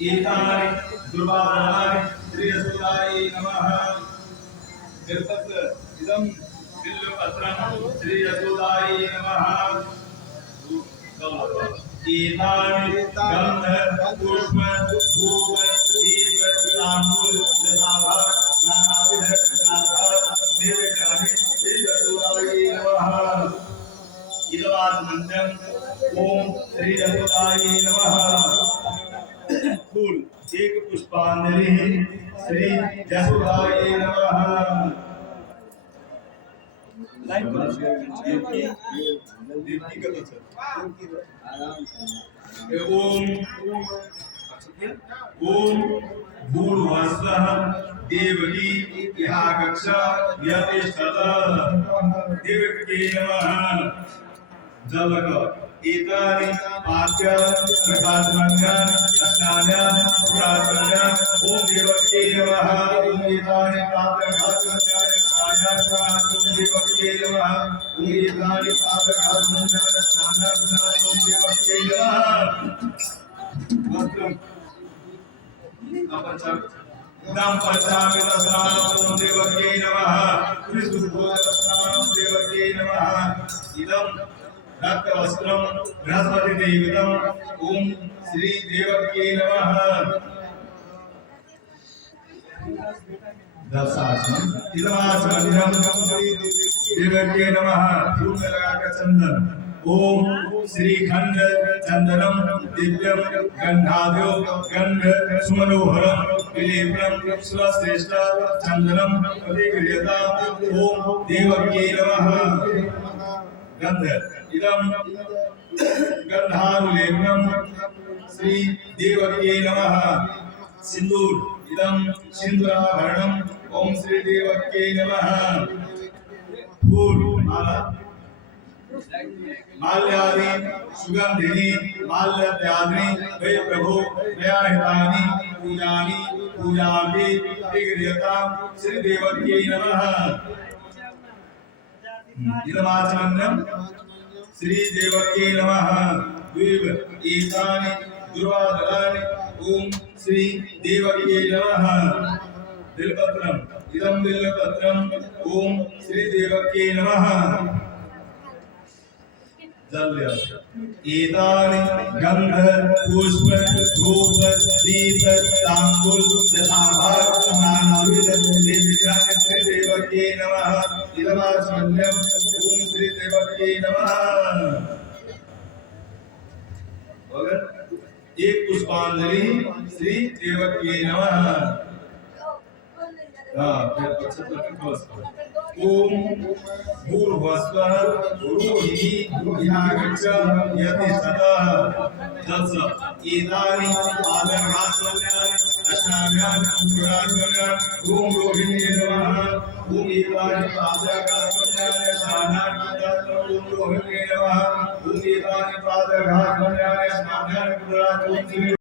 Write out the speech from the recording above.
एतानि दुर्वादनानि श्रीयसुताय नमः निर्तत् इदं बिल्वपत्रं श्रीयसुताय नमः एतानि गन्ध पुष्प धूप दीप ताम्बूल दशाभा नानाविध नाथा नैवेद्यानि श्रीयसुताय नमः इदवाचमन्त्रम् ओम श्रीयसुताय नमः फूल एक पुष्पांजलि श्री यशोदाय नमः लाइन ओम ओम भूर्भुवस्सुः देवकी यहा कक्षा यतिष्ठत देवकी नमः जलक एतानि पाद्य प्रकाशमन्यानि अस्नान्यानि पुरातन्यानि ओम देवकी नमः ओम एतानि पाद्य प्रकाशमन्यानि अस्नान्यानि देवकी नमः ओम एतानि पाद्य प्रकाशमन्यानि अस्नान्यानि ओम देवकी नमः नाम पंचामृत स्नानं देवकी नमः त्रिशुद्धोदक स्नानं देवकी नमः इदं रक्तवस्त्रं बृहस्पति देवितम् ओम श्री देवकी नमः दशासनं इदमासनं देवकी नमः फूल लगाकर चंदन ओम श्रीखंड चंदनम दिव्यम गंधाद्यो गंध सुमनोहरम विलेपनम श्रेष्ठ चंदनम प्रतिगृह्यता ओम देवकी नमः गंध इदं गंधानुलेपनम श्री देवकी नमः सिंदूर इदं सिंदूराभरणम ओम श्री देवकी नमः फूल माला माल्यादि सुगंधिनी माल्यत्यादि वे प्रभु दयाहितानि पूजानि पूजाभि विगृह्यता श्री देवकी नमः इदमाचमन्यं श्री देवकी नमः द्विव एतानि दुर्वादनानि ओम श्री देवकी नमः बिल्वपत्रम् इदं बिल्वपत्रम् ओम श्री देवकी नमः एतानि गंध पुष्प धूप दीप तांबूल दशाभा नानाविध नैवेद्यानि श्री देवकी नमः इदमाचमन्यम् ओम श्री देवकी नमः एक पुष्पांजलि श्री देवकी नमः ओम भूर्भुवस्सुः रोहिणी यहा कक्षा यतिष्ठत एतानि पादप्रकाशमन्यानि अस्नान्यानि पुरातन्यानि ओम रोहिणी नमः ओम एतानि पादप्रकाशमन्यानि अस्नान्यानि ओम रोहिणी नमः ओम एतानि पादप्रकाशमन्यानि अस्नान्यानि पुरातन्यानि